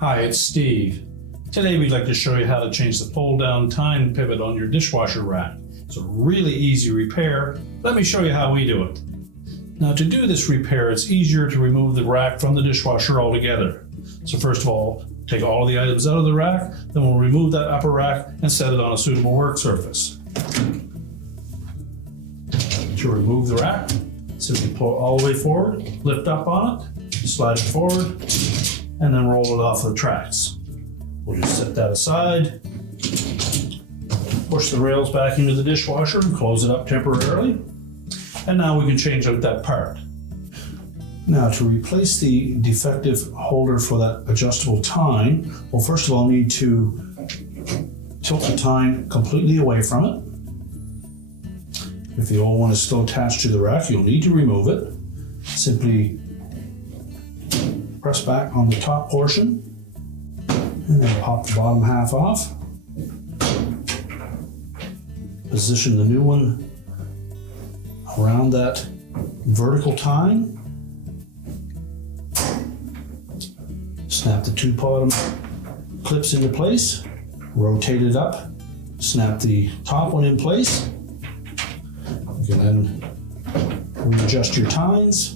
Hi, it's Steve. Today we'd like to show you how to change the fold-down tine pivot on your dishwasher rack. It's a really easy repair. Let me show you how we do it. Now to do this repair, it's easier to remove the rack from the dishwasher altogether. So first of all, take all of the items out of the rack, then we'll remove that upper rack and set it on a suitable work surface. To remove the rack, simply pull it all the way forward, lift up on it, slide it forward, and then roll it off the tracks. We'll just set that aside, push the rails back into the dishwasher and close it up temporarily. And now we can change out that part. Now to replace the defective holder for that adjustable tine, well, first of all, need to tilt the tine completely away from it. If the old one is still attached to the rack, you'll need to remove it. Simply press back on the top portion and then pop the bottom half off. Position the new one around that vertical tine. Snap the two bottom clips into place, rotate it up, snap the top one in place. You can then readjust your tines.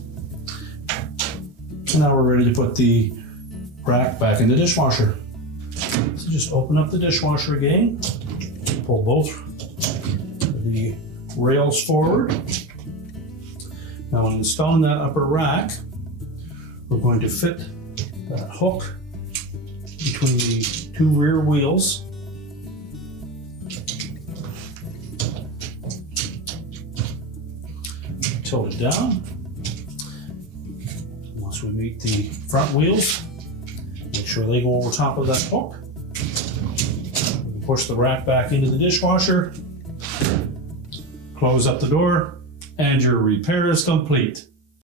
And now we're ready to put the rack back in the dishwasher. So just open up the dishwasher again, pull both the rails forward. Now when installing that upper rack, we're going to fit that hook between the two rear wheels. Tilt it down. Once we meet the front wheels, make sure they go over top of that hook. Push the rack back into the dishwasher, close up the door, and your repair is complete.